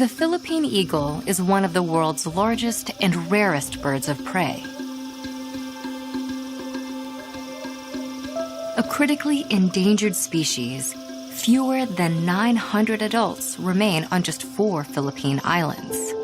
The Philippine eagle is one of the world's largest and rarest birds of prey. A critically endangered species, fewer than 900 adults remain on just 4 Philippine islands.